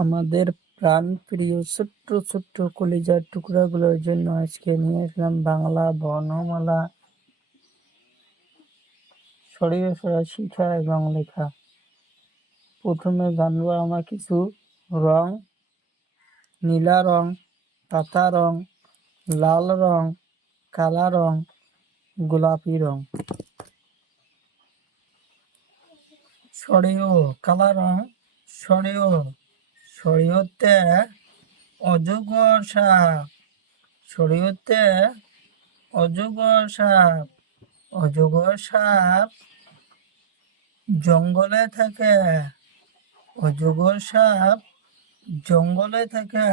আমাদের প্রাণ প্রিয় ছোট্ট ছোট্ট কলিজার টুকরাগুলোর জন্য আজকে নিয়ে আসলাম বাংলা বর্ণমালা সরিয়ে সরা শিখা এবং লেখা। প্রথমে জানবো আমরা কিছু রং: নীলা রং, পাতা রং, লাল রং, কালা রং, গোলাপি রং। সরিয় কালা রং: সরিয়তে অজগর সাপ, সরিয়তে অজগর সাপ। অজগর সাপ জঙ্গলে থাকে, অজগর সাপ জঙ্গলে থাকে।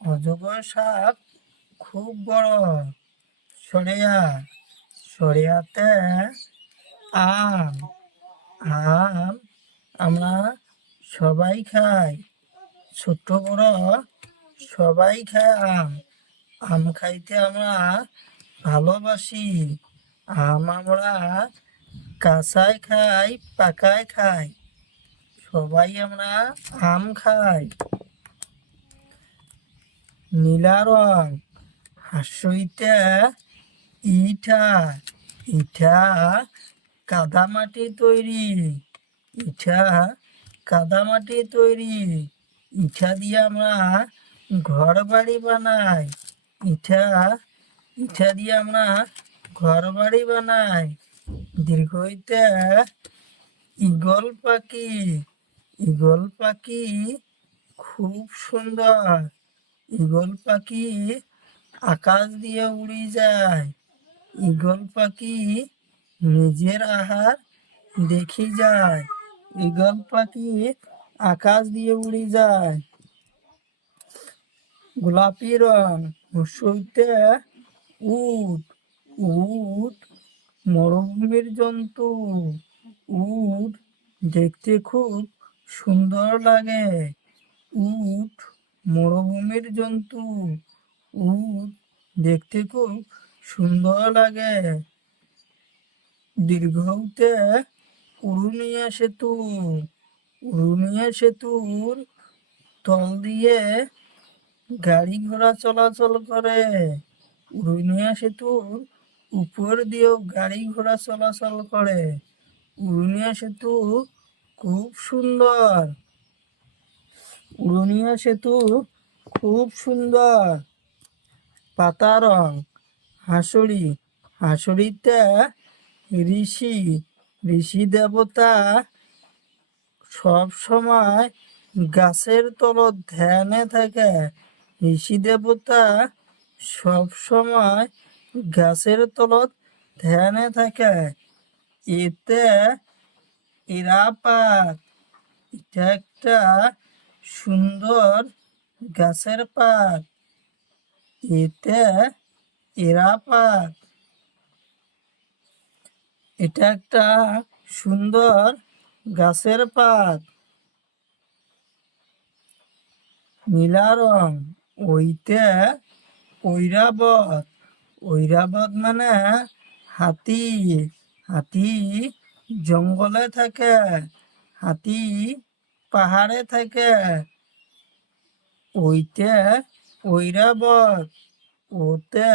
অজগর সাপ খুব বড়। সরিয়াতে আম, আমরা সবাই খাই, ছোট বড় সবাই খায় আম খাইতে আমরা ভালোবাসি। আমরা কাঁচাই খাই, পাকাই খাই, সবাই আমরা আম খাই। নীলা রং: হাসইতে ইটা, ইটা কাদামাটি তৈরি, ইটা দিয়ে আমরা ঘর বাড়ি বানাই, ইটা দিয়ে আমরা ঘর বাড়ি বানাই। দীর্ঘইতে ঈগল পাখি খুব সুন্দর। ঈগল পাখি আকাশ দিয়ে উড়ে যায়, ঈগল পাখি নিজের আহার দেখে যায়, ঈগল পাখি আকাশ দিয়ে উড়ে যায়। গোলাপি রং: হুঁসইতে উট, মরুভূমির জন্তু। উট দেখতে খুব সুন্দর লাগে, উট মরুভূমির জন্তু, উট দেখতে খুব সুন্দর লাগে। দীর্ঘতে উড়ুনিয়া সেতুর তল দিয়ে গাড়ি ঘোড়া চলাচল করে, উড়ুনিয়া সেতুর উপর দিয়েও গাড়ি ঘোড়া চলাচল করে। উড়ুনিয়া সেতু খুব সুন্দর, উড়ুনিয়া সেতু খুব সুন্দর। পাতা রং: হাঁসুড়িতে ঋষি দেবতা সব সময় গাছের তলত ধ্যানে থাকে, ঋষি দেবতা সব সময় গাছের তলত ধ্যানে থাকে। এতে ইরাপাত, এটা একটা সুন্দর গাছের পাত, এতে ইরাপাত, এটা একটা সুন্দর গাছের পাত। নীলা রং: ওইতে ঐরাবত মানে হাতি জঙ্গলে থাকে, হাতি পাহাড়ে থাকে। ওইতে ঐরাবত, ওতে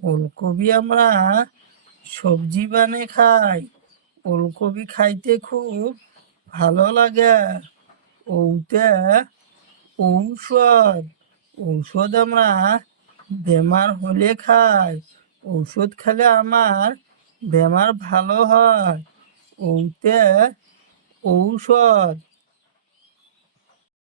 ওলকবি আমরা সবজি বানিয়ে খাই, ওলকবি খাইতে খুব ভালো লাগে। ওতে ঔষধ আমরা বেমার হলে খাই, ঔষধ খেলে আমার বেমার ভালো হয়। ওতে ঔষধ।